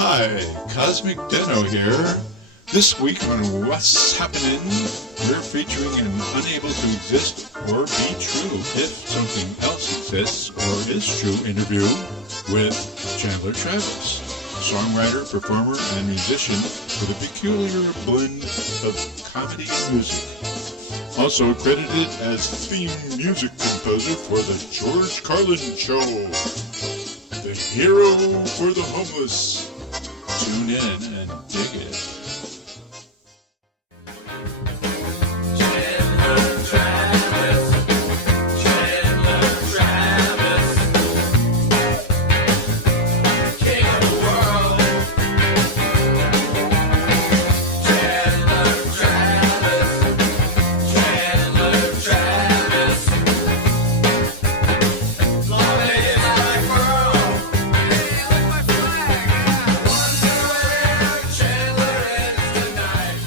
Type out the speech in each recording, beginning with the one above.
Hi, Cosmic Deno here. This week on What's Happening, we're featuring an unable to exist or be true if something else exists or is true interview with Chandler Travis, songwriter, performer, and musician with a peculiar blend of comedy and music. Also credited as theme music composer for the George Carlin Show. The hero for the homeless. Tune in and dig it. Chandler Travis, Chandler Travis, king of the world. Chandler Travis, Chandler Travis, long may his life grow. Hey, I like my flag. Once around, Chandler ends tonight.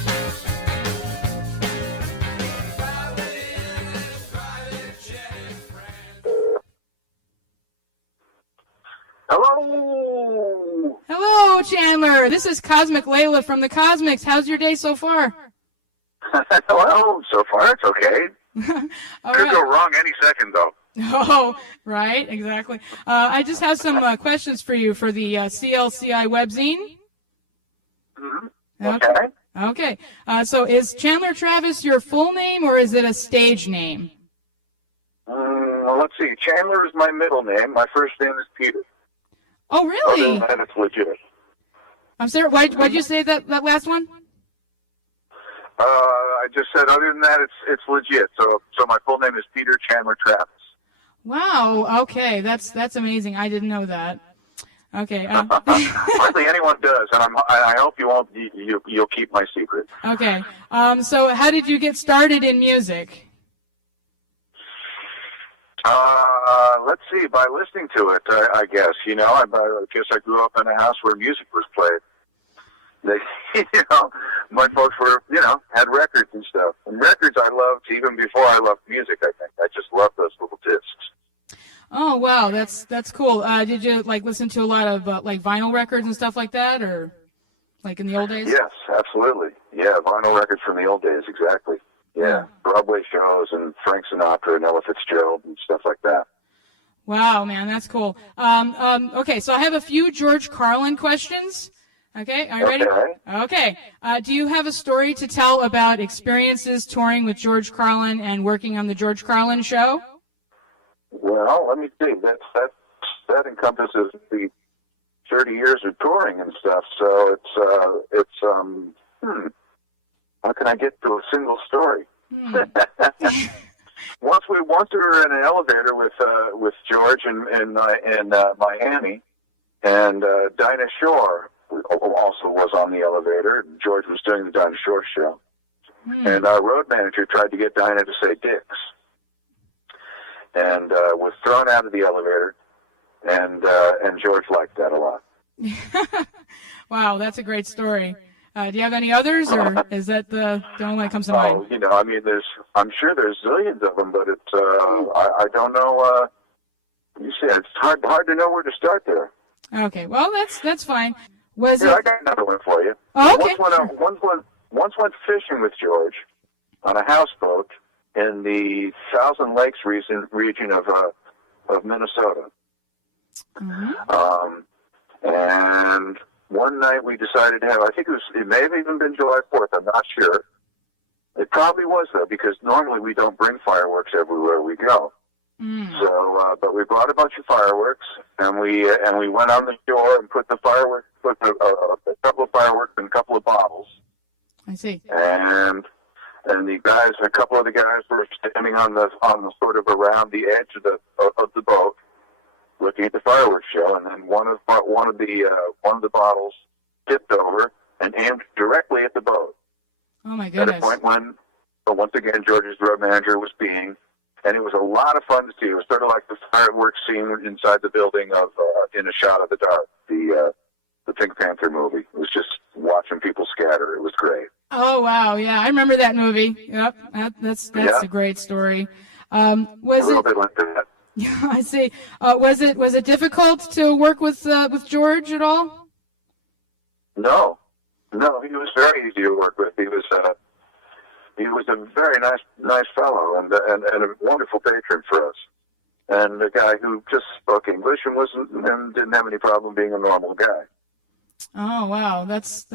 Private in his private jet and friends. Hello. Hello, Chandler. This is Cosmic Layla from the Cosmiks. How's your day so far? Well, so far it's okay. All Could right. go wrong any second, though. Oh, right, exactly. I just have some questions for you for the CLCI webzine. Mm-hmm. Okay. Okay. So is Chandler Travis your full name or is it a stage name? Well, let's see. Chandler is my middle name. My first name is Peter. Oh, Other really? than that, it's legit. I'm sorry. Why'd you say that last one? I just said other than that, it's legit. So my full name is Peter Chandler Travis. Wow. Okay. That's amazing. I didn't know that. Okay. Hardly anyone does, and I hope you won't. You'll keep my secret. Okay. So how did you get started in music? Let's see. By listening to it, I guess. You know, I guess I grew up in a house where music was played. My folks were, had records and stuff. And records I loved even before I loved music. I think I just loved those little discs. Oh, wow, that's cool. Did you listen to a lot of vinyl records and stuff like that, or like in the old days? Yes, absolutely. Yeah, vinyl records from the old days, exactly. Yeah, Broadway shows and Frank Sinatra and Ella Fitzgerald and stuff like that. Wow, man, that's cool. Okay, so I have a few George Carlin questions. Okay, are you ready? Okay. Do you have a story to tell about experiences touring with George Carlin and working on the George Carlin Show? Well, let me see. That encompasses the 30 years of touring and stuff. So it's how can I get to a single story? Once we were in an elevator with George in Miami, and Dinah Shore also was on the elevator. George was doing the Dinah Shore show, and our road manager tried to get Dinah to say Dick's, and was thrown out of the elevator, and George liked that a lot. Wow, that's a great story. Do you have any others, or is that the only one that comes to mind? I'm sure there's zillions of them, but it's I don't know. You see, it's hard to know where to start there. Okay, well that's fine. I got another one for you. Oh, okay. Once went fishing with George on a houseboat in the Thousand Lakes region of Minnesota. Mm-hmm. And one night we decided to have, it may have even been July 4th, I'm not sure. It probably was, though, because normally we don't bring fireworks everywhere we go. So, but we brought a bunch of fireworks, and we went on the shore and put a couple of fireworks in a couple of bottles. I see. And a couple of the guys were standing on the sort of around the edge of the boat, looking at the fireworks show, and then one of the bottles tipped over and aimed directly at the boat. Oh my goodness! At a point when, once again, George's road manager was peeing, and it was a lot of fun to see. It was sort of like the fireworks scene inside the building of In a Shot of the Dark, the Pink Panther movie. It was just watching people scatter. It was great. Oh wow! Yeah, I remember that movie. Yep, that's a great story. Was a little bit like that. Yeah, I see. Was it difficult to work with George at all? No, he was very easy to work with. He was a very nice fellow and a wonderful patron for us, and a guy who just spoke English and didn't have any problem being a normal guy. Oh wow, that's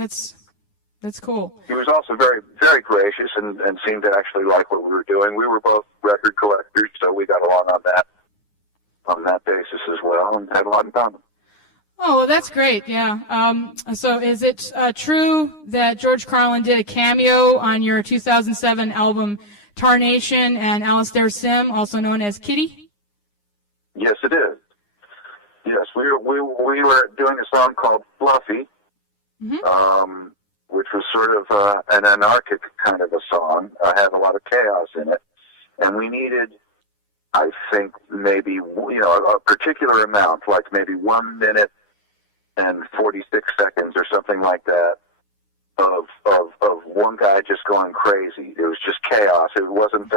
cool. He was also very, very gracious and seemed to actually like what we were doing. We were both record collectors, so we got along on that basis as well, and had a lot in common. Oh, well, that's great. Yeah. So is it true that George Carlin did a cameo on your 2007 album Tarnation and Alastair Sim, also known as Kitty? Yes, it is. Yes, we were doing a song called Fluffy, which was sort of an anarchic kind of a song. Had a lot of chaos in it, and we needed, I think, maybe a particular amount, like maybe 1 minute and 46 seconds or something like that, of one guy just going crazy. It was just chaos. It wasn't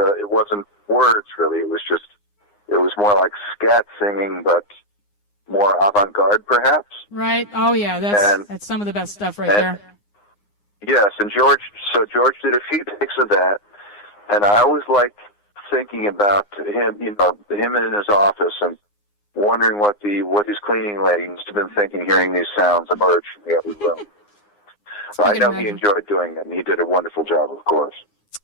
words really. It was more like scat singing, but more avant-garde perhaps. Right. Oh yeah, that's some of the best stuff right there. Yes, and George did a few takes of that, and I always liked thinking about him, him in his office and wondering what his cleaning lady must have been thinking hearing these sounds emerge from the other room. I know he enjoyed doing it, and he did a wonderful job, of course.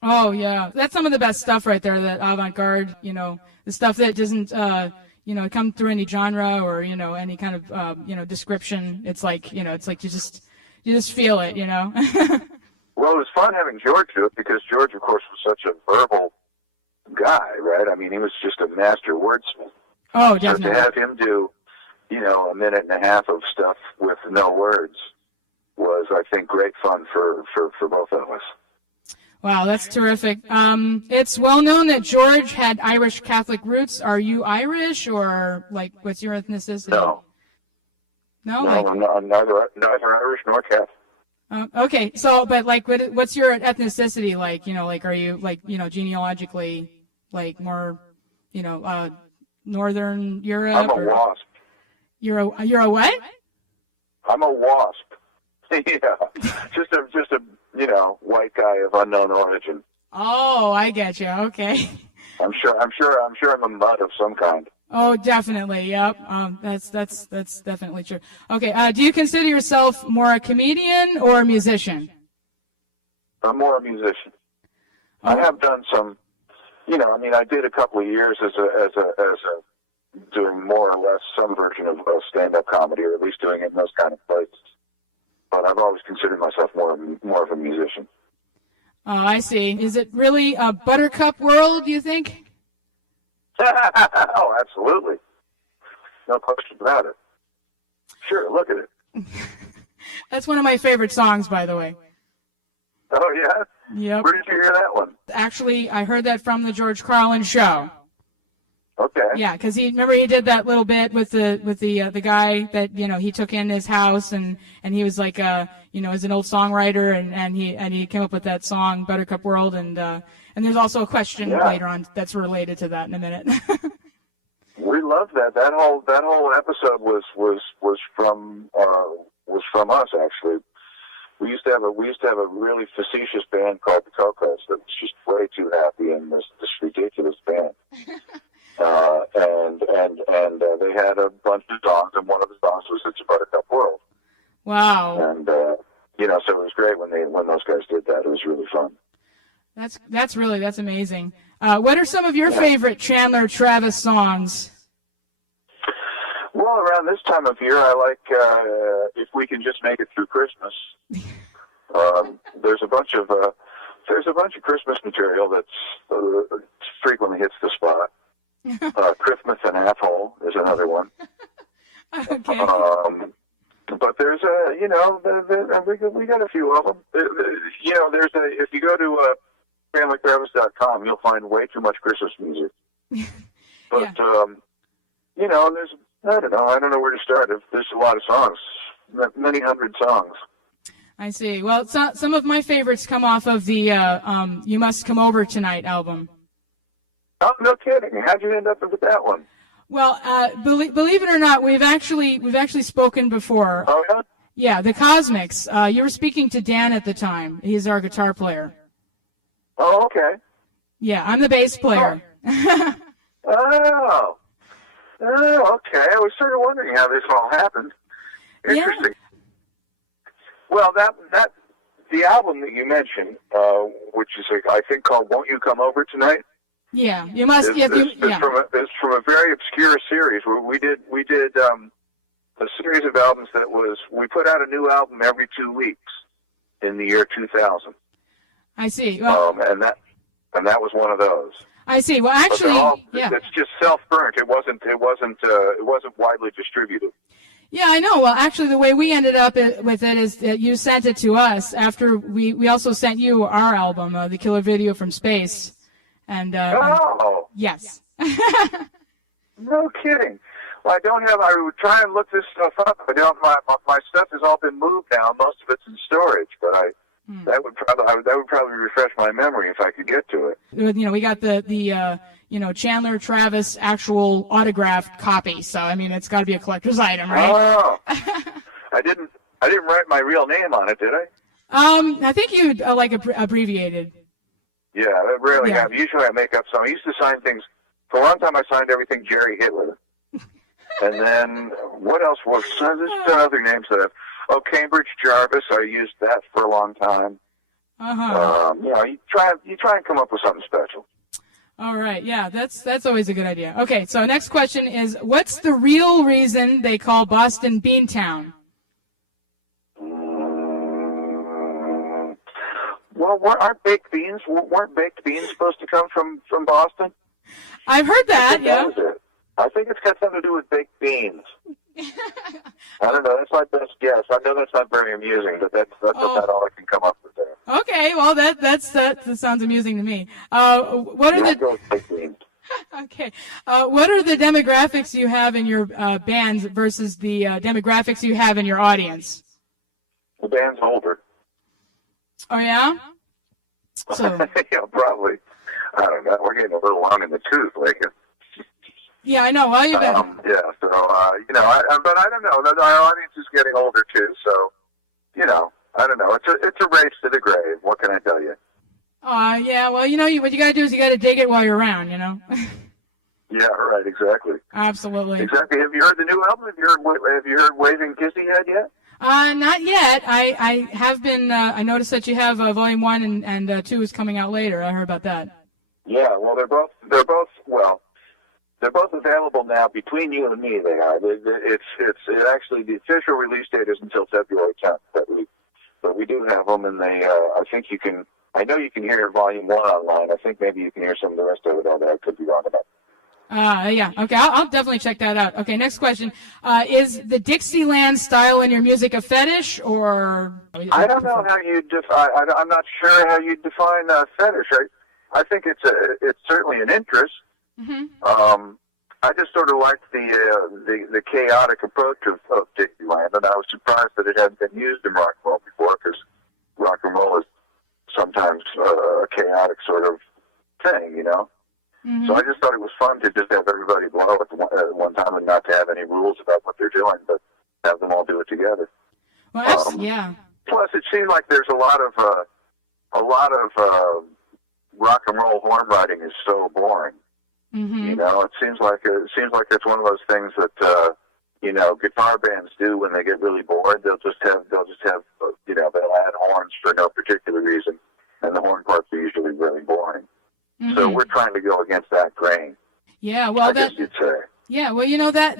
Oh yeah, that's some of the best stuff right there. That avant-garde, the stuff that doesn't, come through any genre or any kind of description. It's like you just feel it, Well, it was fun having George do it because George, of course, was such a verbal guy, right? I mean, he was just a master wordsmith. Oh, definitely. So to have him do, a minute and a half of stuff with no words was, I think, great fun for both of us. Wow, that's terrific. It's well known that George had Irish Catholic roots. Are you Irish, or what's your ethnicity? No. No, I'm neither Irish nor Catholic. Okay, so but what's your ethnicity like? Are you genealogically more Northern Europe? I'm a wasp. You're a what? I'm a wasp. Yeah, just a white guy of unknown origin. Oh, I get you. Okay. I'm sure I'm a mud of some kind. Oh, definitely. Yep. That's definitely true. Okay. Do you consider yourself more a comedian or a musician? I'm more a musician. I have done some, I did a couple of years as a doing more or less some version of stand-up comedy, or at least doing it in those kind of places. But I've always considered myself more of a musician. Oh, I see. Is it really a buttercup world, do you think? Oh, absolutely. No question about it. Sure, look at it. That's one of my favorite songs, by the way. Oh, yeah? Yep. Where did you hear that one? Actually, I heard that from the George Carlin Show. Okay. Yeah, because he did that little bit with the guy that he took in his house, and he was like as an old songwriter, and he came up with that song Buttercup World, and there's also a question later on that's related to that in a minute. We loved that. That whole episode was from us, actually. We used to have a really facetious band called the Cocos that was just way too happy in this ridiculous band. And they had a bunch of songs, and one of the songs was "It's a Buttercup World." Wow. And so it was great when those guys did that. It was really fun. That's amazing. What are some of your favorite Chandler Travis songs? Well, around this time of year, I like "If We Can Just Make It Through Christmas." There's a bunch of Christmas material that's frequently hits the spot. Christmas and Asshole is another one. Okay. But there's we got a few of them. If you go to ChandlerTravis.com, you'll find way too much Christmas music. But there's I don't know where to start. There's a lot of songs, many hundred songs. I see. Well, some of my favorites come off of the "You Must Come Over Tonight" album. Oh, no kidding! How'd you end up with that one? Well, believe it or not, we've actually spoken before. Oh yeah. Yeah, the Cosmiks. You were speaking to Dan at the time. He's our guitar player. Oh, okay. Yeah, I'm the bass player. Oh, okay. I was sort of wondering how this all happened. Interesting. Well, that the album that you mentioned, which is I think called "Won't You Come Over Tonight," Yeah, you must. is, Yeah, is from a very obscure series where we did a series of albums that we put out a new album every 2 weeks in the year 2000. I see. Well, and that was one of those. I see. Well, actually, yeah. It's just self-burnt. It wasn't widely distributed. Yeah, I know. Well, actually, the way we ended up with it is that you sent it to us after we also sent you our album, The Killer Video from Space. And yes. No kidding. Well, I would try and look this stuff up. I don't. My stuff has all been moved now. Most of it's in storage, but that would probably refresh my memory if I could get to it. We got the Chandler Travis actual autographed copy. So I mean, it's got to be a collector's item, right? Oh, I didn't write my real name on it, did I? I think you abbreviated. Yeah, I rarely Yeah. have. Usually I make up some. I used to sign things. For a long time I signed everything Jerry Hitler. And then, what else was, there's some other names that I've, Cambridge Jarvis, I used that for a long time. You try and come up with something special. All right, yeah, that's always a good idea. Okay, so next question is, what's the real reason they call Boston Beantown? Well, weren't baked beans supposed to come from Boston? I've heard that, yeah. That was it. I think it's got something to do with baked beans. I don't know. That's my best guess. I know that's not very amusing, but that's about all I can come up with there. Okay, well that sounds amusing to me. What are Go with baked beans. Okay? What are the demographics you have in your bands versus the demographics you have in your audience? The band's older. Oh yeah. So Yeah, probably. I don't know. We're getting a little long in the tooth lately. yeah, I know. Well, you've been. Yeah, so, but I don't know. Our audience is getting older, too, so, I don't know. It's a race to the grave. What can I tell you? Yeah, well, what you got to do is you got to dig it while you're around, Yeah, right, exactly. Absolutely. Exactly. Have you heard the new album? Have you heard Waving Kissy Head yet? Not yet. I have been, I noticed that you have Volume 1 and 2 is coming out later. I heard about that. Yeah, well, they're both available now. Between you and me, they are. Actually, the official release date is until February 10th, but we do have them, and I know you can hear Volume 1 online. I think maybe you can hear some of the rest of it on there. I could be wrong about it. Yeah. Okay, I'll definitely check that out. Okay, next question. Is the Dixieland style in your music a fetish, or? I don't know how you define. I'm not sure how you define fetish. I think it's certainly an interest. Mm-hmm. I just sort of liked the chaotic approach of Dixieland, and I was surprised that it hadn't been used in rock and roll before, because rock and roll is sometimes a chaotic sort of thing, Mm-hmm. So I just thought it was fun to just have everybody blow at one time and not to have any rules about what they're doing, but have them all do it together. Well, yeah. Plus, it seemed like there's a lot of rock and roll horn writing is so boring. Mm-hmm. It seems like it's one of those things that guitar bands do when they get really bored. They'll just have they'll add horns for no particular reason, and the horn parts are usually really boring. Mm-hmm. So we're trying to go against that grain. Yeah, well, I guess you'd say. Yeah, well, that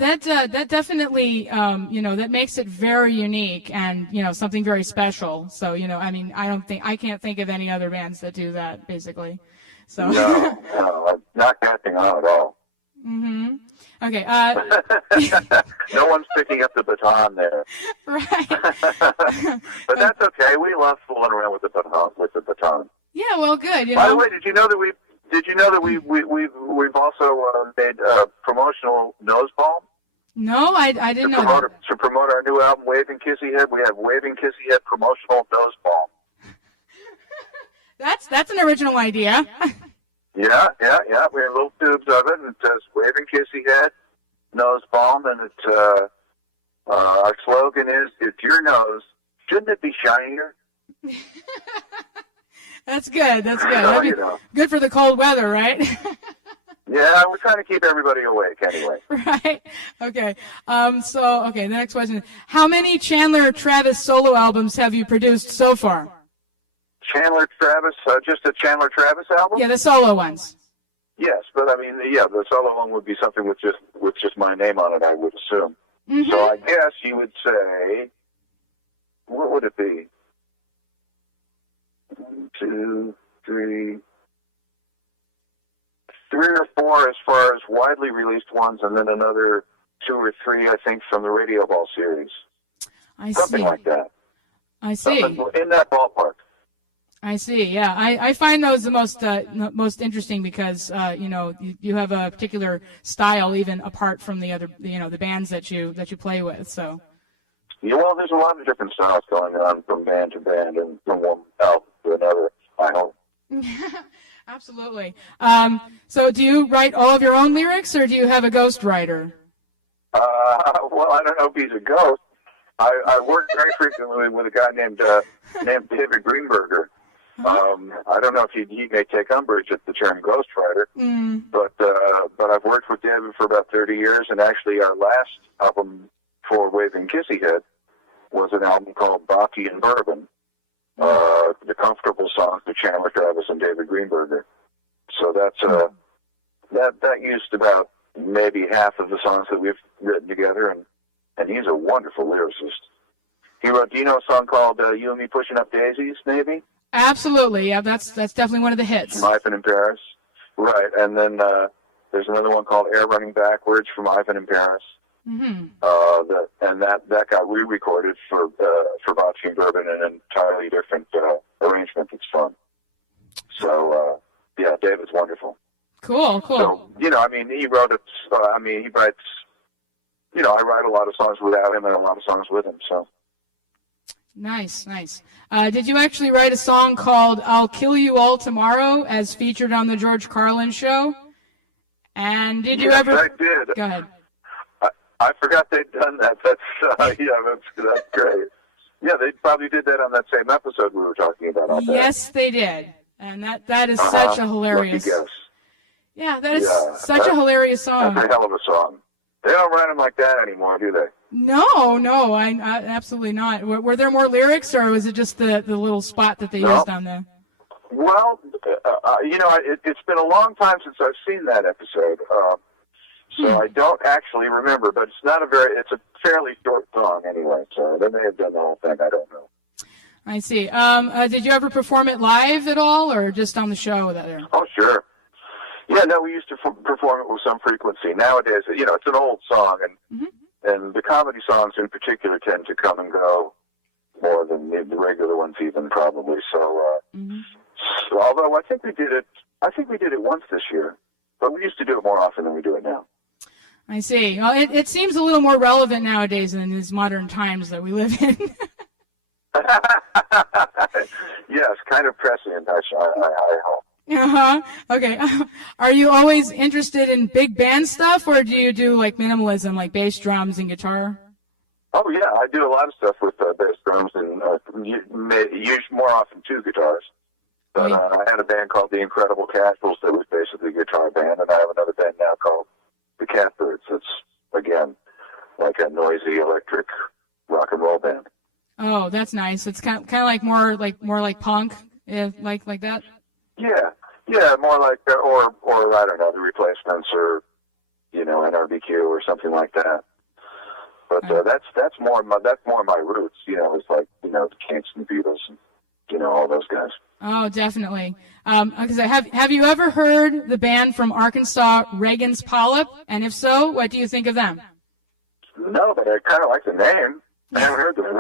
definitely, that makes it very unique and, something very special. So, I can't think of any other bands that do that, basically. So. No, I'm not catching on at all. Mm-hmm. Okay. No one's picking up the baton there. Right. But that's okay. We love fooling around with the baton. Yeah, well, good. By the way, did you know that we've also made promotional nose balm? No, I didn't know that. To promote our new album, Waving Kissy Head, we have Waving Kissy Head promotional nose balm. That's an original idea. Yeah. We have little tubes of it, and it says Waving Kissy Head nose balm, and it's our slogan slogan is, "It's your nose. Shouldn't it be shinier?" That's good. That's good. So, That'd be you know. good for the cold weather, right? Yeah, we're trying to keep everybody awake anyway. Right. Okay. The next question. How many Chandler Travis solo albums have you produced so far? Chandler Travis, just a Chandler Travis album? Yeah, the solo ones. Yes, but I mean, yeah, the solo one would be something with just my name on it, I would assume. Mm-hmm. So I guess you would say, what would it be? 1, 2, 3, 3 or 4 as far as widely released ones, and then another 2 or 3, I think, from the Radio Ball series. I Something see. like that. I see. Something in that ballpark. I see. Yeah, I find those the most interesting because you have a particular style even apart from the other the bands that you play with. So. Yeah, well, there's a lot of different styles going on from band to band and from one album to another, I hope. Absolutely. So do you write all of your own lyrics, or do you have a ghostwriter? Well, I don't know if he's a ghost. I work very frequently with a guy named David Greenberger. I don't know if he may take umbrage at the term ghostwriter, but I've worked with David for about 30 years, and actually our last album for Waving Kissy Head was an album called Bocce and Bourbon, the comfortable songs of Chandler Travis and David Greenberger. So that's that used about maybe half of the songs that we've written together, and he's a wonderful lyricist. He wrote, do you know a song called You and Me Pushing Up Daisies, maybe? Absolutely, yeah, that's definitely one of the hits. From Ivan in Paris. Right, and then there's another one called Air Running Backwards from Ivan in Paris. Mm-hmm. That got re-recorded for Bocce and Bourbon in an entirely different arrangement. It's fun. So, yeah, David's wonderful. Cool. So, I mean, he wrote it, he writes, I write a lot of songs without him and a lot of songs with him, so. Nice. Did you actually write a song called I'll Kill You All Tomorrow as featured on the George Carlin Show? And did you ever... I did. Go ahead. I forgot they'd done that. That's great. Yeah, they probably did that on that same episode we were talking about. Yes, they did. And that is such a hilarious... Lucky guess. Yeah, that is such a hilarious song. That's a hell of a song. They don't write them like that anymore, do they? No, I absolutely not. Were there more lyrics, or was it just the little spot that they used on there? Well, it's been a long time since I've seen that episode, so I don't actually remember. But it's a fairly short song anyway. So they may have done the whole thing. I don't know. I see. Did you ever perform it live at all, or just on the show there? Oh, sure. Yeah, no, we used to perform it with some frequency. Nowadays, it's an old song, and the comedy songs in particular tend to come and go more than the regular ones even, probably. So, so although I think we did it once this year, but we used to do it more often than we do it now. I see. Well, it seems a little more relevant nowadays in these modern times that we live in. Yes, kind of prescient, I hope. Okay. Are you always interested in big band stuff, or do you do like minimalism, like bass, drums, and guitar? Oh yeah, I do a lot of stuff with bass, drums, and use more often 2 guitars. But I had a band called the Incredible Casuals that was basically a guitar band, and I have another band now called the Catbirds. It's again like a noisy electric rock and roll band. Oh, that's nice. It's kind of like more like punk, like that. Yeah, more like or I don't know, the Replacements or NRBQ or something like that. But that's more my roots. It's like the Kinks and the Beatles and all those guys. Oh, definitely. Because have you ever heard the band from Arkansas, Reagan's Polyp? And if so, what do you think of them? No, but I kind of like the name. I haven't heard them.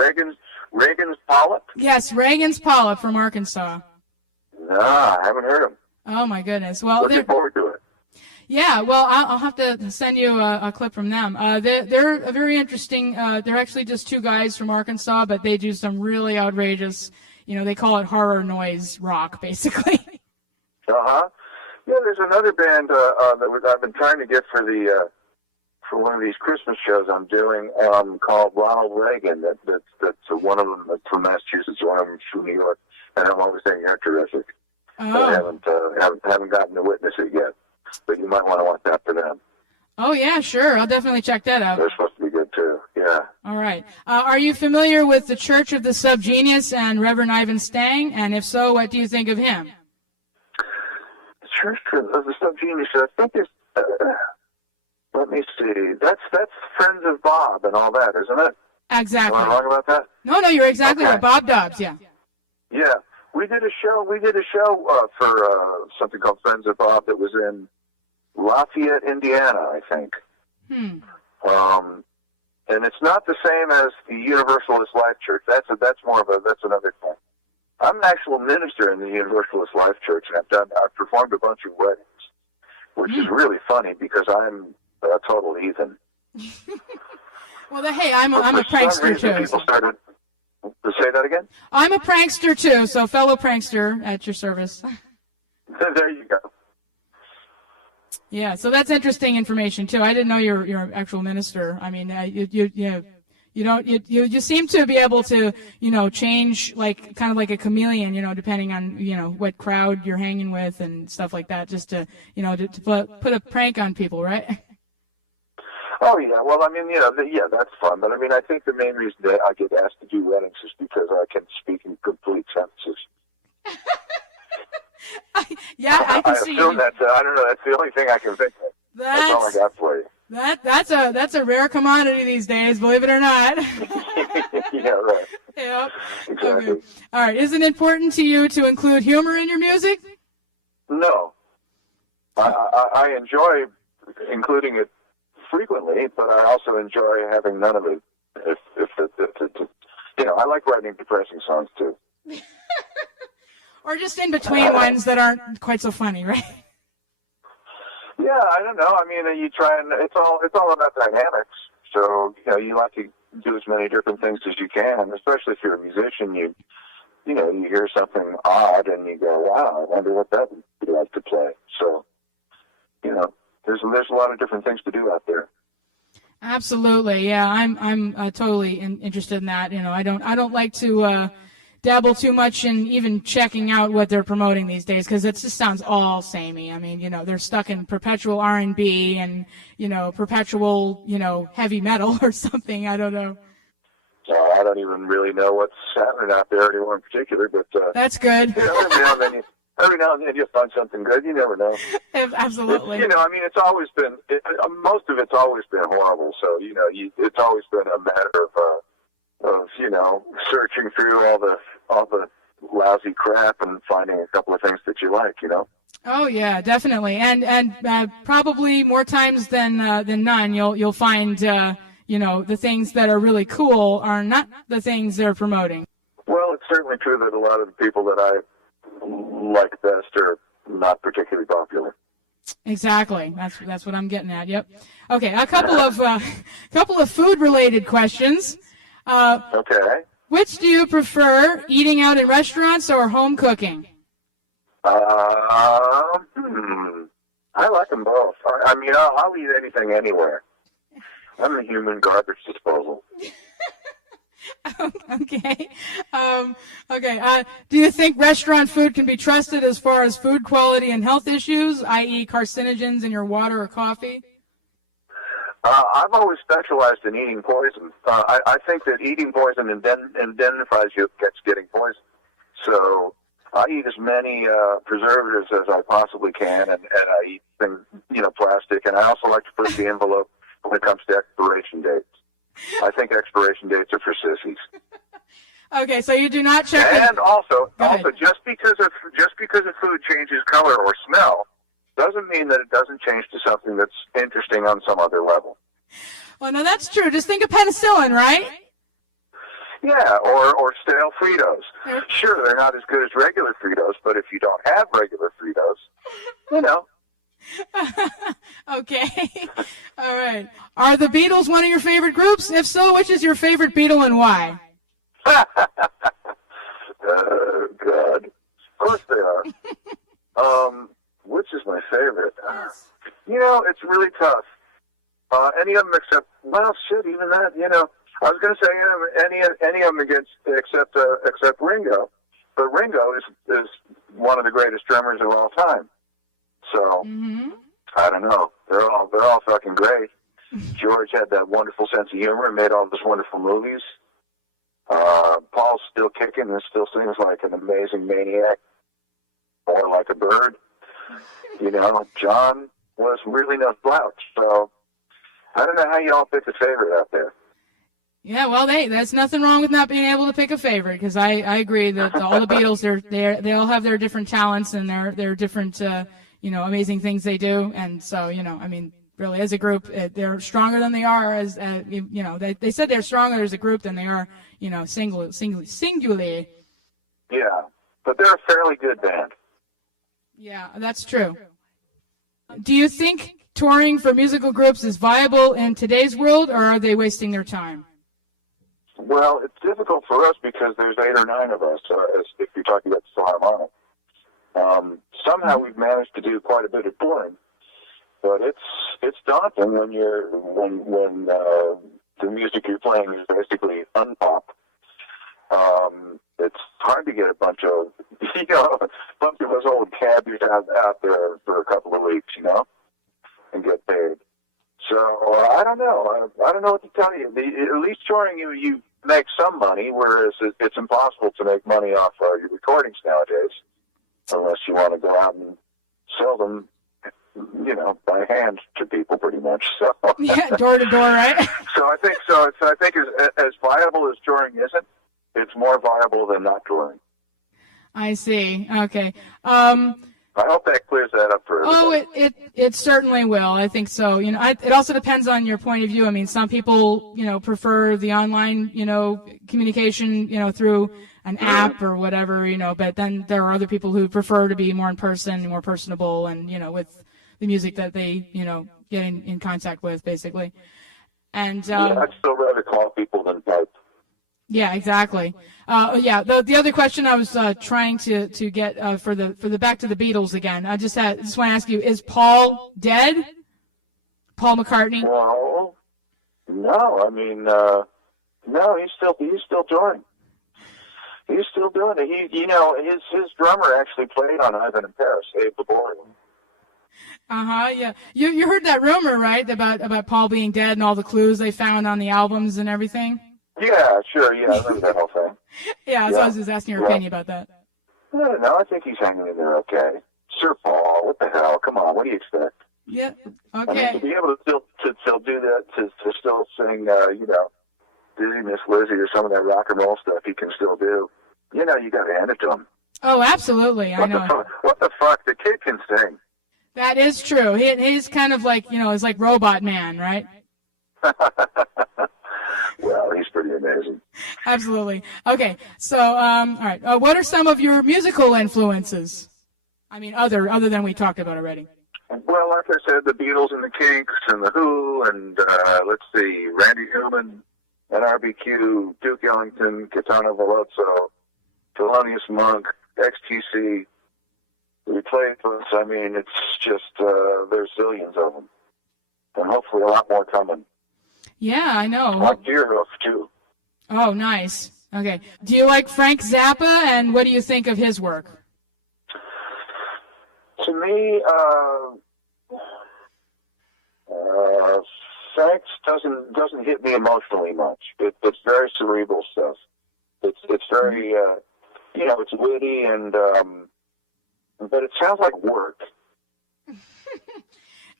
Reagan's Polyp? Yes, Reagan's Polyp from Arkansas. No, I haven't heard them. Oh my goodness! Well, looking forward to it. Yeah, well, I'll have to send you a clip from them. They're a very interesting. They're actually just 2 guys from Arkansas, but they do some really outrageous. They call it horror noise rock, basically. Yeah, there's another band that I've been trying to get for for one of these Christmas shows I'm doing called Ronald Reagan. That's one of them that's from Massachusetts, one of them from New York, and I'm always saying they're terrific. Oh. But I haven't gotten to witness it yet, but you might want to watch that for them. Oh, yeah, sure. I'll definitely check that out. They're supposed to be good too. Yeah. All right. Are you familiar with the Church of the Subgenius and Reverend Ivan Stang? And if so, what do you think of him? The Church of the Subgenius, I think is. Let me see. That's Friends of Bob and all that, isn't it? Exactly. Am I wrong about that? No, you're exactly Okay. right. Bob Dobbs, yeah. Yeah. We did a show for something called Friends of Bob that was in Lafayette, Indiana, I think. And it's not the same as the Universalist Life Church. That's another thing. I'm an actual minister in the Universalist Life Church, and I've performed a bunch of weddings, which is really funny because I'm a total heathen. Well, hey, I'm a For some prankster reason, too. people started to say that again. I'm a prankster too, so fellow prankster at your service. There you go. Yeah, so that's interesting information too. I didn't know you're an actual minister. I mean, you seem to be able to, change kind of like a chameleon, depending on, what crowd you're hanging with and stuff like that, just to, to put a prank on people, right? Oh, yeah. Well, I mean, that's fun. But, I mean, I think the main reason that I get asked to do weddings is because I can speak in complete sentences. I can see. I assume that's, I don't know, that's the only thing I can think of. That's all I got for you. That's a rare commodity these days, believe it or not. Yeah, right. Yep. Exactly. Okay. All right. Is it important to you to include humor in your music? No. I enjoy including it frequently, but I also enjoy having none of it. I like writing depressing songs too. Or just in between ones that aren't quite so funny, right? Yeah, I don't know. I mean, you try and it's all about dynamics. So you like to do as many different things as you can, especially if you're a musician. You hear something odd and you go, "Wow, I wonder what that would be like to play." So, there's a lot of different things to do out there. Absolutely, yeah. I'm totally interested in that. I don't like to dabble too much in even checking out what they're promoting these days because it just sounds all samey. I mean, they're stuck in perpetual R&B and perpetual heavy metal or something. I don't know. I don't even really know what's happening out there anymore in particular, but that's good. Every now and then you'll find something good. You never know. Absolutely. I mean, it's always been most of it's always been horrible. So it's always been a matter of searching through all the lousy crap and finding a couple of things that you like. Oh yeah, definitely, and probably more times than none, you'll find the things that are really cool are not the things they're promoting. Well, it's certainly true that a lot of the people that I like best are not particularly popular. Exactly. That's what I'm getting at. Yep. Okay. A couple of food related questions. Okay. Which do you prefer, eating out in restaurants or home cooking? I like them both. I mean, I'll eat anything anywhere. I'm a human garbage disposal. Okay. Do you think restaurant food can be trusted as far as food quality and health issues, i.e. carcinogens in your water or coffee? I've always specialized in eating poison. I think that eating poison indemnifies you against getting poison. So I eat as many preservatives as I possibly can, and I eat things, plastic, and I also like to push the envelope when it comes to expiration dates. I think expiration dates are for sissies. Okay, so you do not check. And also, just because a food changes color or smell doesn't mean that it doesn't change to something that's interesting on some other level. Well, no, that's true. Just think of penicillin, right? Yeah, or stale Fritos. Sure, they're not as good as regular Fritos, but if you don't have regular Fritos, Okay. All right. Are the Beatles one of your favorite groups? If so, which is your favorite Beatle and why? Oh, God. Of course they are. Which is my favorite? It's really tough. Any of them except, well, shit, even that, you know. I was going to say any of them except Ringo. But Ringo is one of the greatest drummers of all time. So, I don't know. They're all fucking great. George had that wonderful sense of humor and made all those wonderful movies. Paul's still kicking and still sings like an amazing maniac, or like a bird. You know, John was really no slouch. So I don't know how you all pick a favorite out there. Yeah, well, there's nothing wrong with not being able to pick a favorite, because I agree that all the Beatles, they all have their different talents and their different amazing things they do, and so I mean, really, as a group, they're stronger than they are as they said they're stronger as a group than they are singularly. Yeah, but they're a fairly good band. Yeah, that's true. Do you think touring for musical groups is viable in today's world, or are they wasting their time? Well, it's difficult for us because there's 8 or 9 of us, if you're talking about the Philharmonic. Somehow we've managed to do quite a bit of touring, but it's daunting when the music you're playing is basically unpop. It's hard to get a bunch of us old cabbies out there for a couple of weeks, and get paid. So I don't know. I don't know what to tell you. At least touring, you make some money, whereas it's impossible to make money off your recordings nowadays, unless you want to go out and sell them, by hand to people, pretty much. So yeah, door to door, right? So I think as viable as touring isn't, it's more viable than not touring. I see. Okay. I hope that clears that up for everybody. Oh, it certainly will. I think so. It also depends on your point of view. I mean, some people, prefer the online, communication, through an app or whatever, but then there are other people who prefer to be more in person, more personable, and, with the music that they, get in contact with, basically. And I'd still rather call people than type. yeah, exactly. The other question I was trying to get for the back to the Beatles again. I just want to ask you: is Paul dead? Paul McCartney? Well, no. I mean, no. He's still touring. He's still doing it. His drummer actually played on Ivan in Paris, Abe Laboriel. Yeah. You heard that rumor, right? About Paul being dead and all the clues they found on the albums and everything. Yeah, sure. Yeah, I remember that whole thing. Yeah, so I was just asking your opinion about that. No, I think he's hanging in there okay. Sir Paul, what the hell? Come on, what do you expect? Yeah. I Okay. mean, to be able to still do that, to still sing, Dizzy Miss Lizzy or some of that rock and roll stuff he can still do. You got to hand it to him. Oh, absolutely. I know. What the fuck? The kid can sing. That is true. He's kind of like, it's like Robot Man, right? Well, he's pretty amazing. Absolutely. Okay. So, all right. What are some of your musical influences? I mean, other than we talked about already. Well, like I said, the Beatles and the Kinks and the Who and let's see, Randy Newman, NRBQ, Duke Ellington, Caetano Veloso, Thelonious Monk, XTC. We played those. I mean, it's just there's zillions of them, and hopefully a lot more coming. Yeah, I know. Like Deerhoof, too. Oh, nice. Okay. Do you like Frank Zappa, and what do you think of his work? To me, Frank's doesn't hit me emotionally much. It's very cerebral stuff. It's very, it's witty and, but it sounds like work.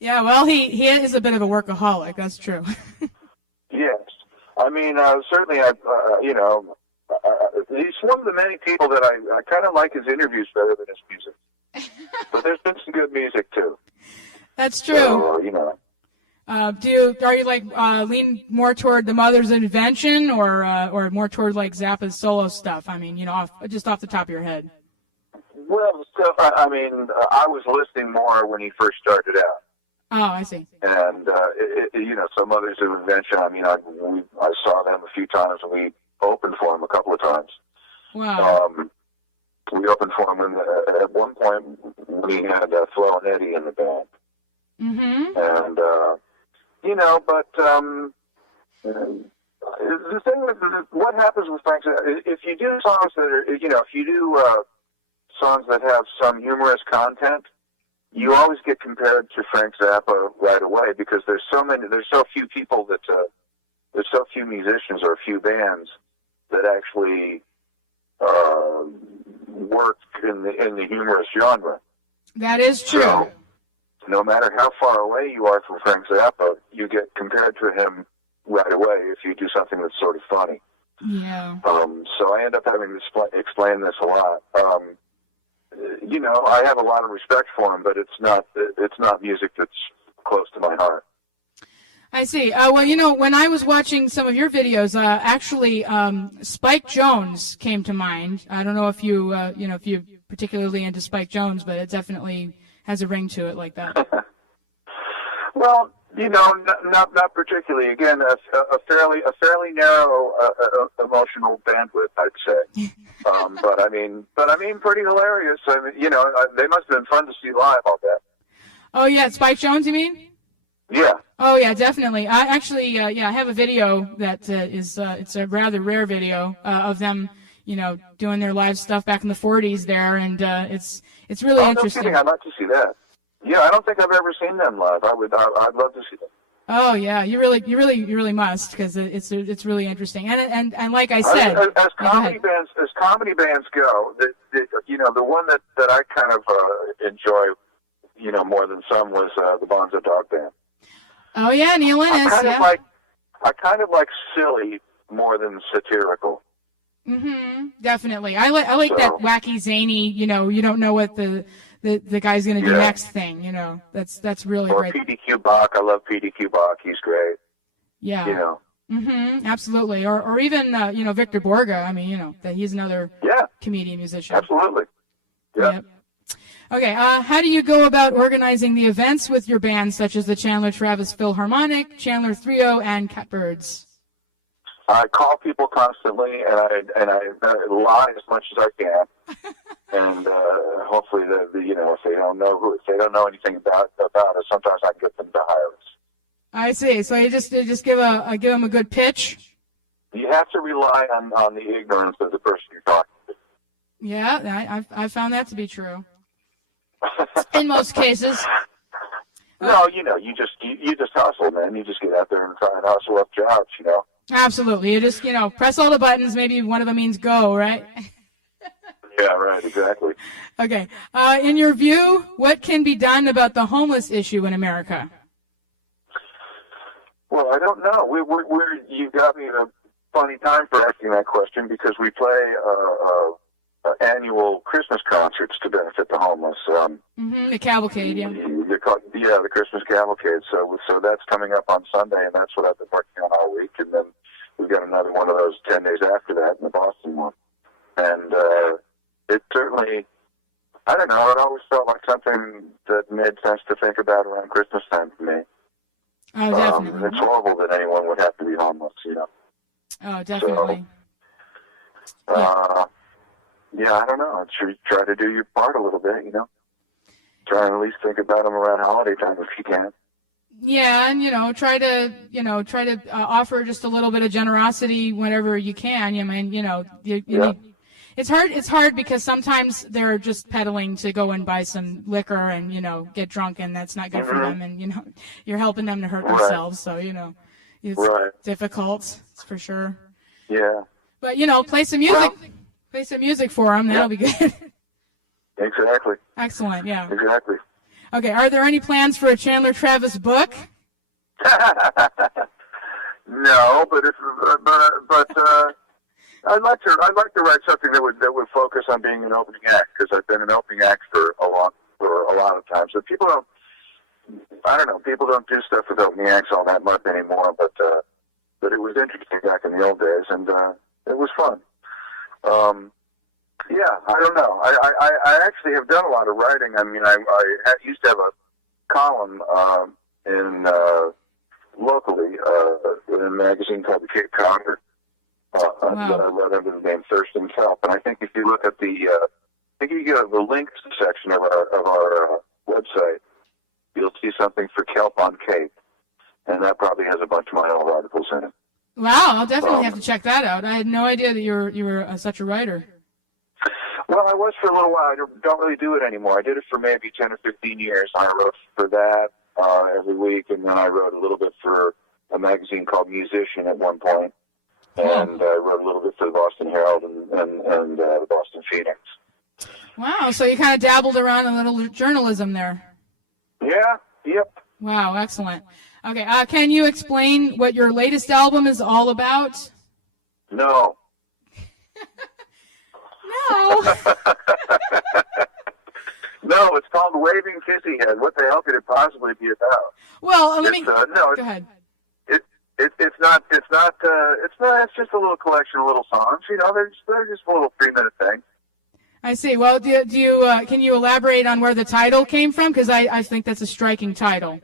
Yeah, well, he is a bit of a workaholic. That's true. Yes. I mean, certainly, he's one of the many people that I kind of like his interviews better than his music. But there's been some good music, too. That's true. So, Are you like lean more toward the Mother's Invention or more toward like Zappa's solo stuff? I mean, just off the top of your head. Well, stuff. I was listening more when he first started out. Oh, I see. And some Mother's Invention. I mean, I saw them a few times, and we opened for them a couple of times. Wow. We opened for him at one point. We had Flo and Eddie in the band. Mm-hmm. And, but the thing with what happens with Frank Zappa, if you do songs that are, if you do songs that have some humorous content, you always get compared to Frank Zappa right away because there's so few people that there's so few musicians or a few bands that actually work in the humorous genre. That is true. So, no matter how far away you are from Frank Zappa, you get compared to him right away if you do something that's sort of funny. Yeah. So I end up having to explain this a lot. I have a lot of respect for him, but it's not music that's close to my heart. I see. When I was watching some of your videos, actually, Spike Jones came to mind. I don't know if you, if you're particularly into Spike Jones, but it definitely has a ring to it like that. Well, not particularly. Again, a fairly narrow emotional bandwidth, I'd say. But I mean, pretty hilarious. I mean, they must have been fun to see live. I'll bet. Oh yeah, Spike Jones, you mean? Yeah. Oh yeah, definitely. I actually, I have a video that is it's a rather rare video of them, doing their live stuff back in the '40s there, and it's really interesting. No kidding. I'd like to see that. Yeah, I don't think I've ever seen them live. I'd love to see them. Oh yeah, you really must, because it's really interesting. And like I said, as comedy bands go, the one that I kind of enjoy, more than some was the Bonzo Dog Band. Oh yeah, Neil Innes. I kind of like silly more than satirical. Mm-hmm. Definitely. I like that wacky, zany. You don't know what the guy's going to do next thing. That's really great. Or PDQ Bach. I love PDQ Bach. He's great. Yeah. Mm-hmm. Absolutely. Or even Victor Borga. I mean, that he's another comedian musician. Absolutely. Yeah. Yep. Okay, how do you go about organizing the events with your bands, such as the Chandler Travis Philharmonic, Chandler Trio, and Catbirds? I call people constantly, and I lie as much as I can, and hopefully, if they don't know anything about it, sometimes I can get them to hire us. I see. So you just give them a good pitch. You have to rely on the ignorance of the person you're talking to. Yeah, I found that to be true. In most cases. No, you just hustle, man. You just get out there and try and hustle up jobs, Absolutely. You just, press all the buttons. Maybe one of them means go, right? Yeah, right, exactly. Okay. In your view, what can be done about the homeless issue in America? Well, I don't know. You got me in a funny time for asking that question because we play annual Christmas concerts to benefit the homeless. The cavalcade, yeah. The Christmas cavalcade. So that's coming up on Sunday, and that's what I've been working on all week. And then we've got another one of those 10 days after that in the Boston one. And it certainly, I don't know, it always felt like something that made sense to think about around Christmas time for me. Oh, definitely. It's horrible that anyone would have to be homeless, Oh, definitely. So, yeah, I don't know. Try to do your part a little bit, Try and at least think about them around holiday time if you can. Yeah, and try to offer just a little bit of generosity whenever you can. You need. It's hard because sometimes they're just peddling to go and buy some liquor and get drunk, and that's not good for them. And you're helping them to hurt themselves. So it's difficult. It's for sure. Yeah. But play some music. Well, play some music for them. That'll be good. Exactly. Excellent. Yeah. Exactly. Okay. Are there any plans for a Chandler Travis book? No, but I'd like to write something that would focus on being an opening act because I've been an opening act for a lot of times. So people don't do stuff with opening acts all that much anymore. But it was interesting back in the old days, and it was fun. Yeah, I don't know. I actually have done a lot of writing. I mean, I used to have a column locally in a magazine called the Cape Codder. That I wrote under the name Thurston Kelp. And I think if you look at if you go to the links section of our website, you'll see something for Kelp on Cape. and that probably has a bunch of my old articles in it. Wow, I'll definitely have to check that out. I had no idea that you were such a writer. Well, I was for a little while. I don't really do it anymore. I did it for maybe 10 or 15 years. I wrote for that every week, and then I wrote a little bit for a magazine called Musician at one point, and I wrote a little bit for the Boston Herald and the Boston Phoenix. Wow, so you kind of dabbled around a little journalism there. Yeah, yep. Wow, excellent. Okay, can you explain what your latest album is all about? No. No. No, it's called Waving Kissy Head. What the hell could it possibly be about? Well, let me. No, Go ahead. It's not. It's just a little collection of little songs. You know, they're just a little 3-minute thing. I see. Well, do you can you elaborate on where the title came from? Because I think that's a striking title.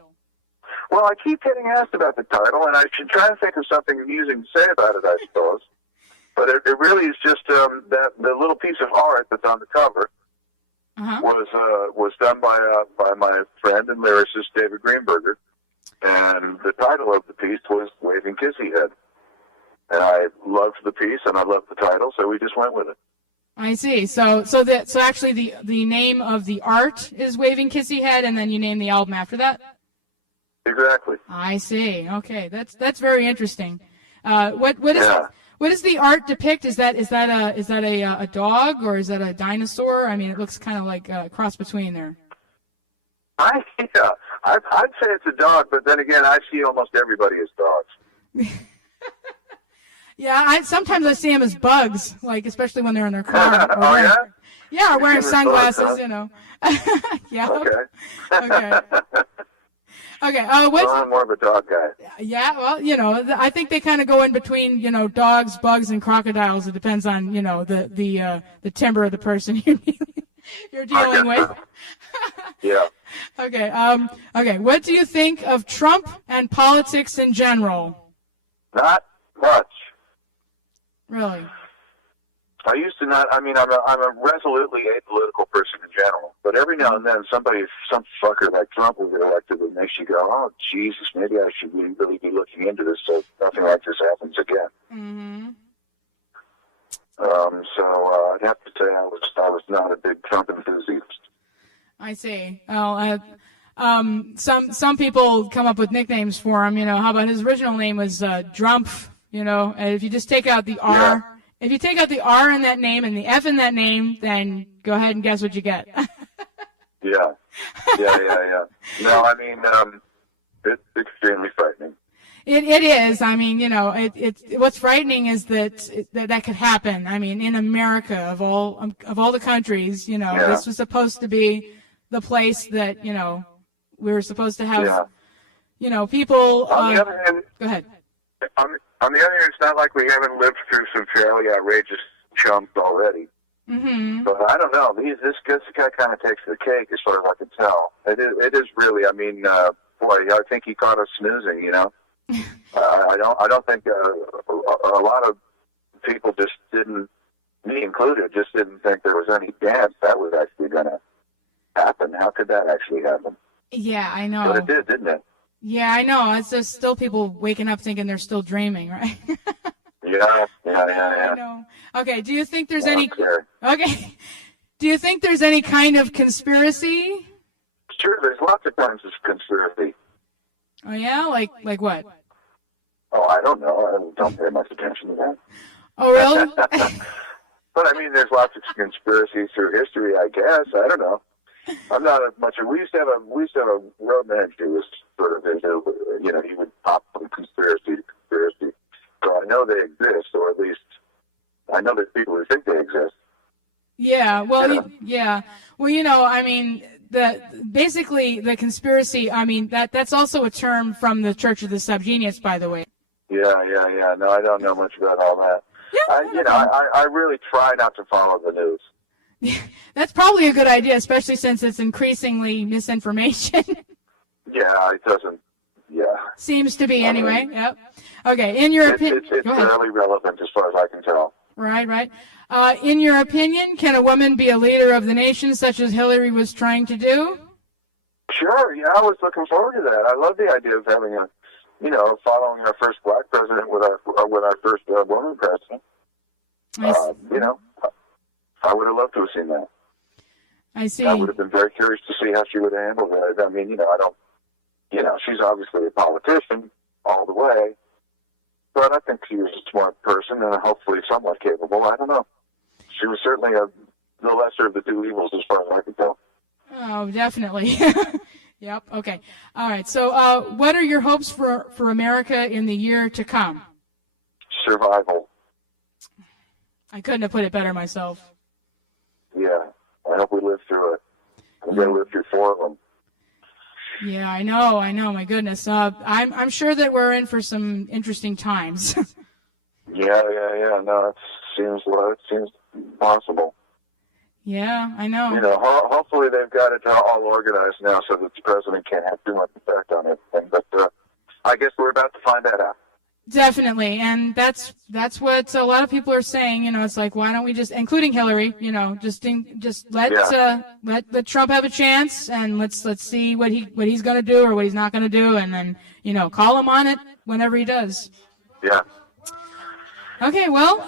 Well, I keep getting asked about the title, and I should try to think of something amusing to say about it, I suppose. But it really is just that the little piece of art that's on the cover was done by my friend and lyricist David Greenberger, and the title of the piece was Waving Kissy Head. And I loved the piece and I loved the title, so we just went with it. I see. So actually the name of the art is Waving Kissy Head, and then you name the album after that? Exactly. I see. Okay, that's very interesting. What does the art depict? Is that a dog, or is that a dinosaur? I mean, it looks kind of like a cross between there. I'd say it's a dog, but then again, I see almost everybody as dogs. Yeah, sometimes I see them as bugs, like especially when they're in their car. Oh, yeah? Yeah, or wearing Bugs, sunglasses, huh? you know. Yeah. Okay. Okay. Well, I'm more of a dog guy. Yeah, well, you know, I think they kind of go in between, you know, dogs, bugs, and crocodiles. It depends on, you know, the timbre of the person you're dealing with. Yeah. Okay. Okay. What do you think of Trump and politics in general? Not much. Really? I used to not. I mean, I'm a resolutely apolitical person in general. But every now and then, some fucker like Trump will get elected that makes you go, "Oh, Jesus, maybe I should really be looking into this so nothing like this happens again." Mm-hmm. So I'd have to say I was not a big Trump enthusiast. I see. Well, some people come up with nicknames for him. You know, how about his original name was Drumpf? You know, and if you just take out the R. Yeah. If you take out the R in that name and the F in that name, then go ahead and guess what you get. Yeah. No, I mean, it's extremely frightening. It is. I mean, you know, what's frightening is that could happen. I mean, in America, of all the countries, you know, this was supposed to be the place that, you know, we were supposed to have, you know, people. On the other hand, go ahead. On the other hand, it's not like we haven't lived through some fairly outrageous chumps already. Mm-hmm. But I don't know. This guy kind of takes the cake, as far as I can tell. It is really. I mean, boy, I think he caught us snoozing. You know, I don't think a lot of people just didn't, me included, just didn't think there was any chance that was actually going to happen. How could that actually happen? Yeah, I know. But it did, didn't it? Yeah, I know. It's just still people waking up thinking they're still dreaming, right? Yeah. I know. Okay, do you think there's any... Sure. Okay. Do you think there's any kind of conspiracy? Sure, there's lots of kinds of conspiracy. Oh, yeah? Like what? Oh, I don't know. I don't pay much attention to that. Oh, really? But I mean, there's lots of conspiracies through history, I guess. I don't know. I'm not as much. We used to have a road manager who was sort of into, you know, he would pop from conspiracy to conspiracy. So I know they exist, or at least I know there's people who think they exist. Yeah. Well, Yeah. yeah. Well, you know, I mean, basically the conspiracy. I mean, that's also a term from the Church of the Subgenius, by the way. Yeah. No, I don't know much about all that. Yeah. I really try not to follow the news. That's probably a good idea, especially since it's increasingly misinformation. Yeah, it doesn't. Yeah. Seems to be anyway. Yep. Okay. In your opinion, It's fairly relevant as far as I can tell. Right. In your opinion, can a woman be a leader of the nation, such as Hillary was trying to do? Sure. Yeah, I was looking forward to that. I love the idea of having following our first black president with our first woman president. I would have loved to have seen that. I see. I would have been very curious to see how she would have handled it. I mean, she's obviously a politician all the way, but I think she was a smart person and hopefully somewhat capable. I don't know. She was certainly the lesser of the two evils as far as I could tell. Oh, definitely. Yep. Okay. All right. So, what are your hopes for America in the year to come? Survival. I couldn't have put it better myself. Yeah. I hope we live through it. We're going to live through 4 of them. Yeah, I know. My goodness. I'm sure that we're in for some interesting times. Yeah. No, it seems possible. Yeah, I know. Hopefully they've got it all organized now so that the president can't have too much effect on everything. But I guess we're about to find that out. Definitely, and that's what a lot of people are saying. It's like, why don't we just, including Hillary, just let Trump have a chance, and let's see what he's going to do or what he's not going to do, and then call him on it whenever he does. Yeah. Okay, well,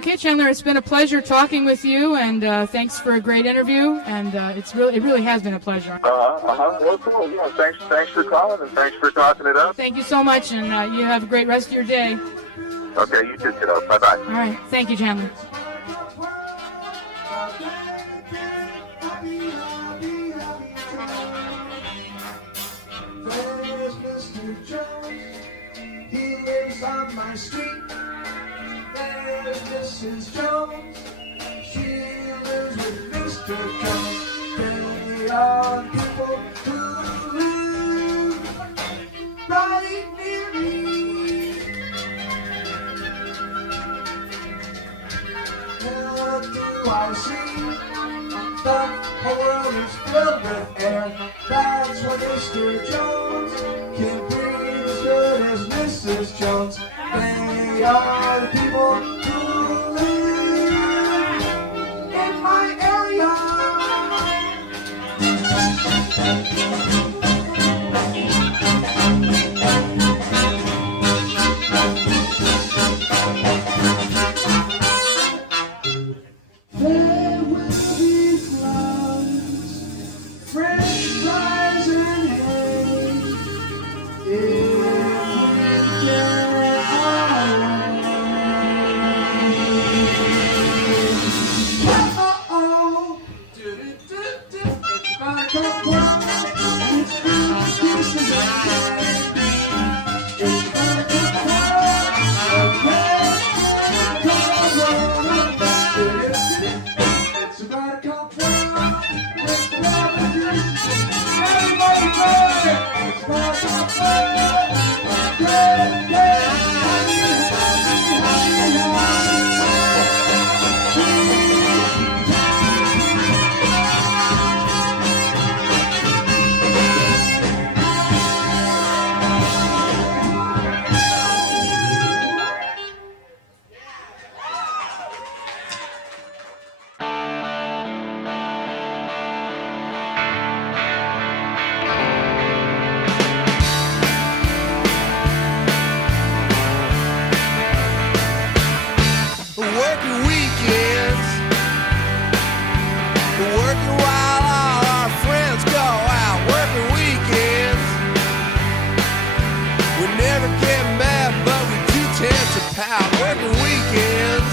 Chandler, it's been a pleasure talking with you, and thanks for a great interview, and it really has been a pleasure. Well, cool. Yeah, thanks for calling, and thanks for talking it up. Thank you so much, and you have a great rest of your day. Okay, you too, kiddo. Bye-bye. All right, thank you, Chandler. There's Mr. Jones, he lives on my street. There's Mrs. Jones, she lives with Mr. Jones. They are people who live right near me. What do I see? The whole world is filled with air. That's what Mr. Jones can breathe as good as Mrs. Jones. They are the people who live in my area. There will be flowers, French fries and hay. It's about a cup world. It's about a juice. Everybody play. It's about a cup world. Great day. Working weekends, working while all our friends go out. Working weekends, we never get mad, but we do tend to pout. Working weekends,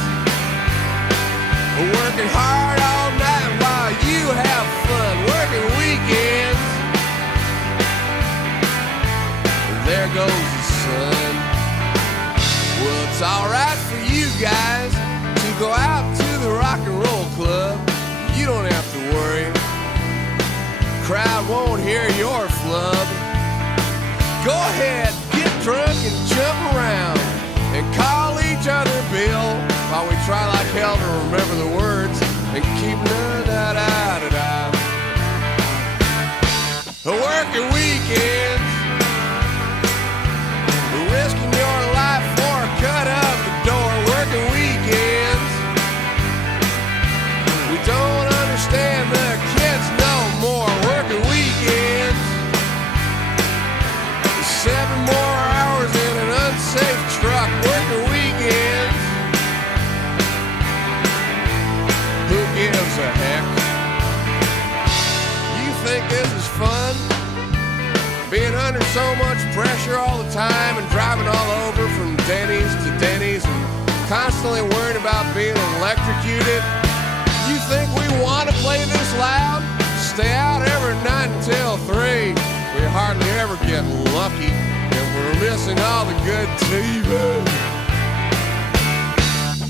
working hard all night while you have fun. Working weekends, there goes the sun. Well, it's alright for you guys to go out to the rock and roll club. You don't have to worry, crowd won't hear your flub. Go ahead, get drunk and jump around and call each other Bill while we try like hell to remember the words and keep da-da-da-da-da. Working weekends, risking your life for a cut of the door. Working weekends, we don't understand the kids no more. Working weekends, 7 more hours gives a heck? You think this is fun? Being under so much pressure all the time and driving all over from Denny's to Denny's and constantly worrying about being electrocuted? You think we want to play this loud? Stay out every night until 3. We hardly ever get lucky, and we're missing all the good TV.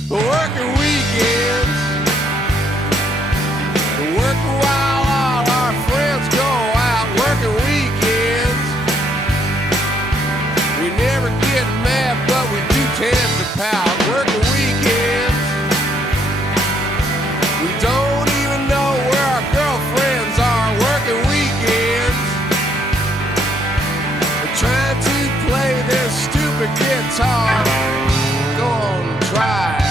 The working weekends, the working while all our friends go out. Working weekends, we never get mad, but we do tend to pout. Working weekends, we don't even know where our girlfriends are. Working weekends, we're trying to play this stupid guitar. Go on, try.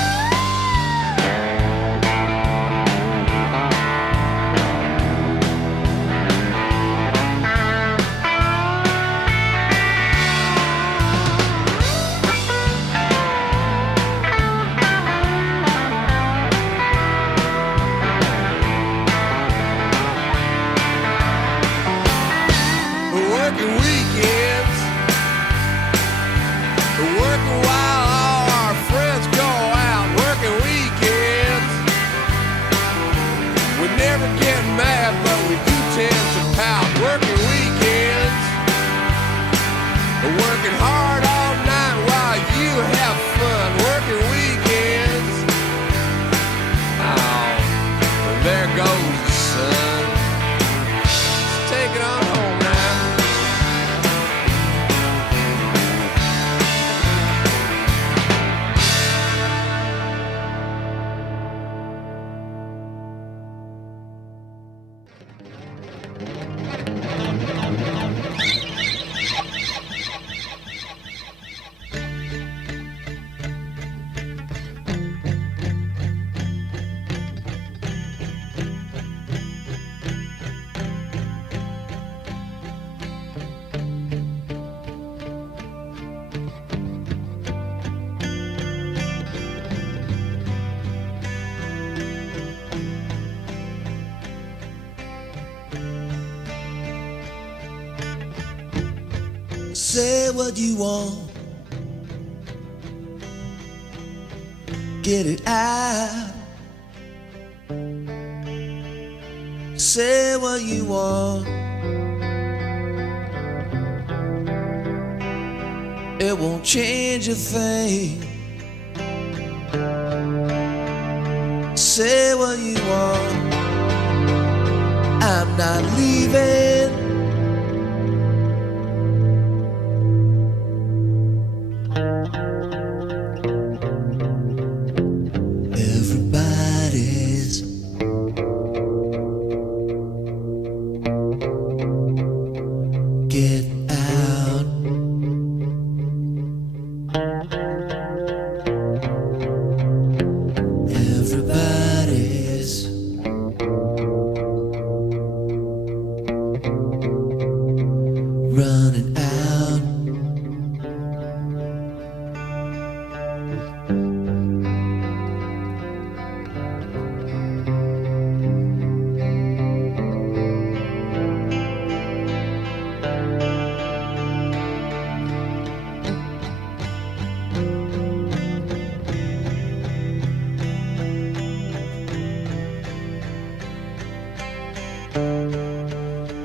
Working hard all night while you have fun. Working weekends. Oh, well, there goes the sun. Let's take it on home now. Say what you want, get it out. Say what you want, it won't change a thing. Say what you want, I'm not leaving.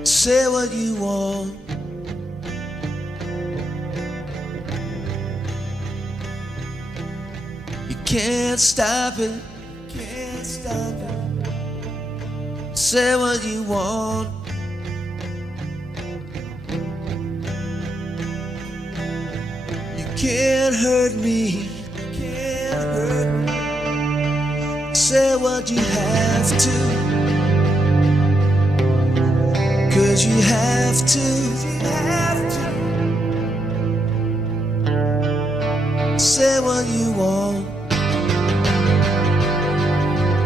Say what you want, you can't stop it, can't stop it. Say what you want, you can't hurt me, can't hurt me. Say what you have to, 'cause you have to, say what you want,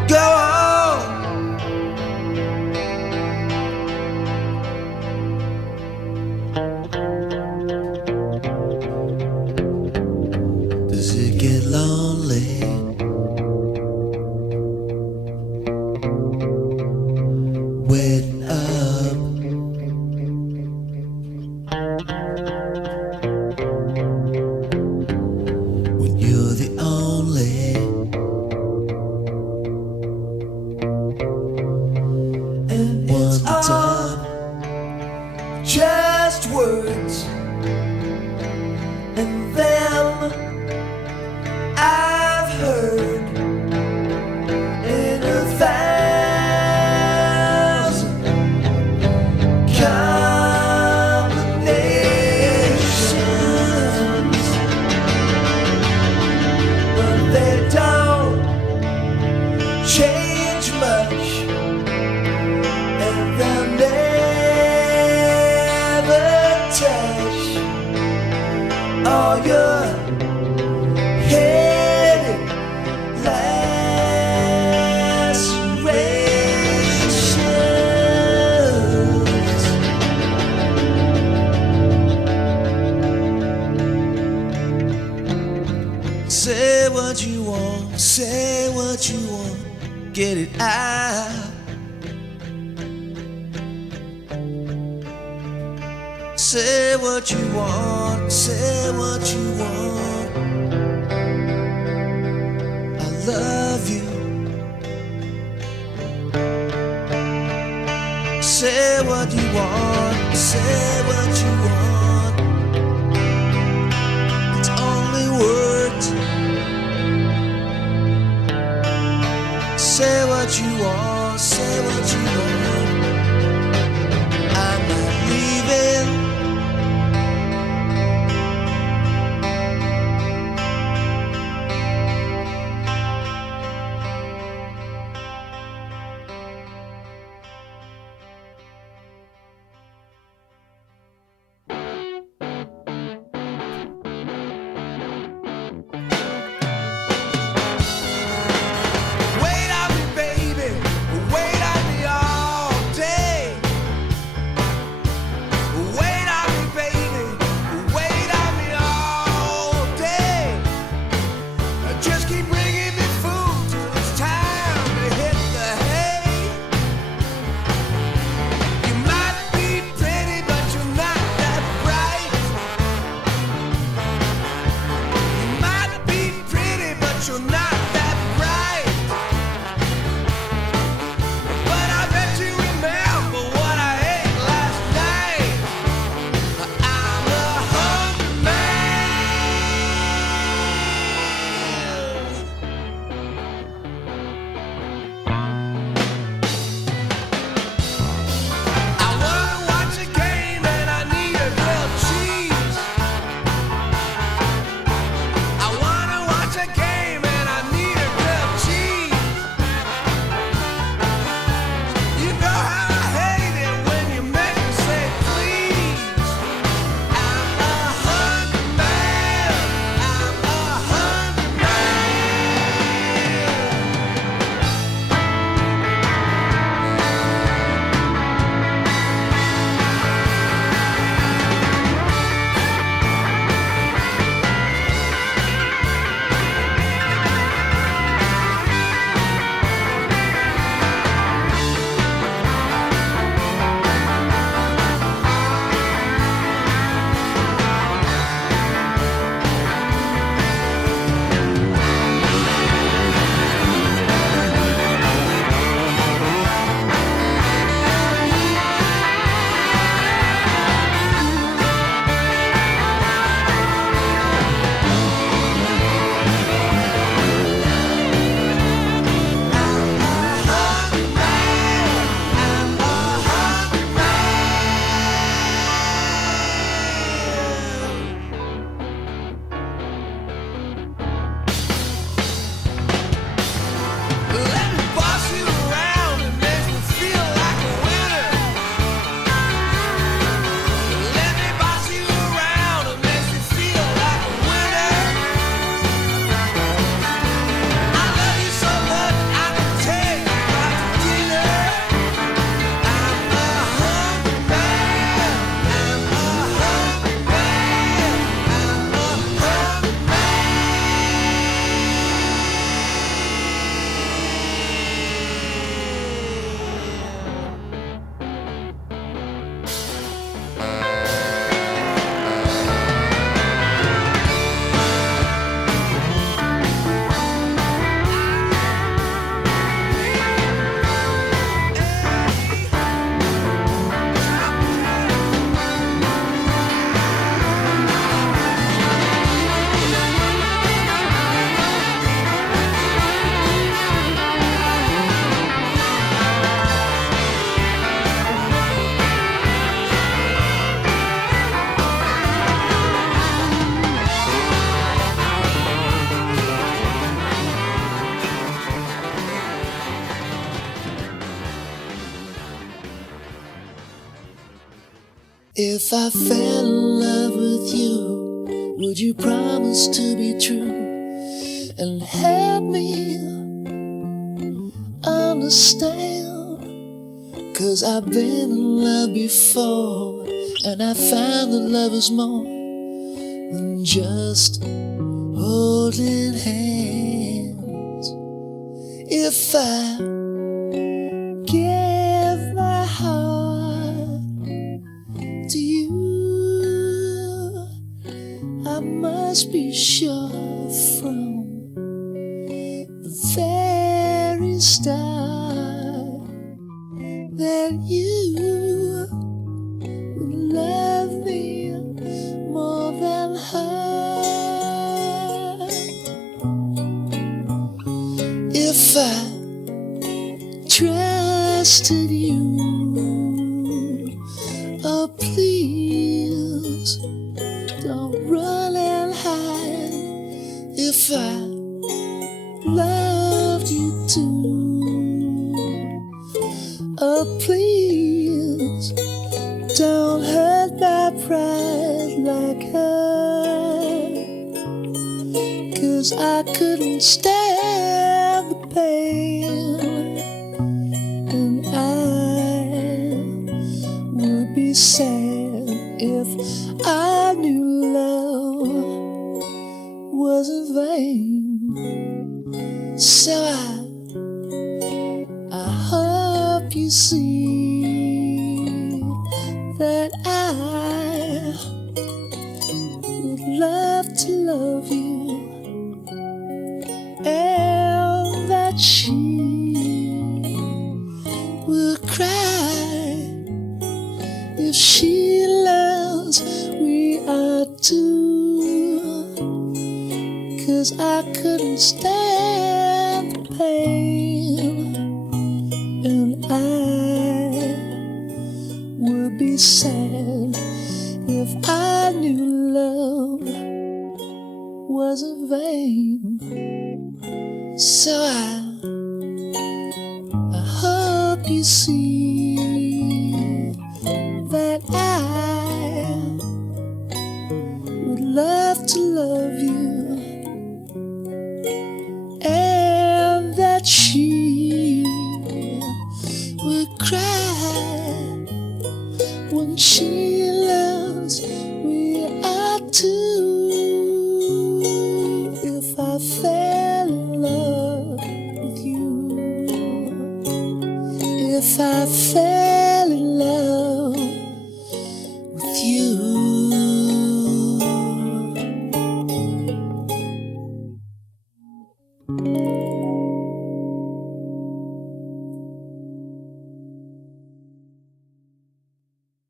go on. Does it get lonely? want, say what you want, get it out. Say what you want, say what you want. I love you. Say what you want, say what you want. It's only words. Say what you want, say what you want. I'm not leaving. Wait on me, baby. Wait on me all day. Wait on me, baby. Wait on me all day. Just keep bringing me food till it's time to hit the hay. You might be pretty, but you're not that bright. You might be pretty, but you're not that bright. But I bet you remember what I ate last night. I'm a hungry man. I wanna watch a game and I need a grilled cheese. I wanna watch a game and I need a grilled cheese. You know how I hate it when you make me say please. I'm a hungry man. I'm a hungry man. Let me boss you around, it makes me feel like a winner. Let me boss you around, it makes me feel like a winner. I love you so much, I can take you out to dinner. I'm a hungry man. I'm a hungry man. I'm a hungry man. If I fell in love with you, would you promise to be true and help me understand? 'Cause I've been in love before, and I found that love is more than just holding hands. If I give my heart to you, I must be sure from the very start that you would love me more than her. If I trusted you, oh please don't run and hide. If I loved you too, oh please don't hurt my pride like her, 'cause I couldn't stand the pain, and I would be sad if I knew love was in vain. So I hope you see that I would love to love you, and that she will cry if she learns we are two, 'cause I couldn't stand the pain, and I would be sad if I knew love was in vain. So I hope you see that I would love to love you, and that she would cry when she learns we are two. If I fell in love with you, if I fell in love with you.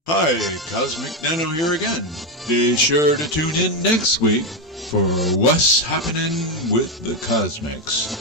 Hi, Cosmic Nano here again. Be sure to tune in next week for What's Happening with the Cosmiks.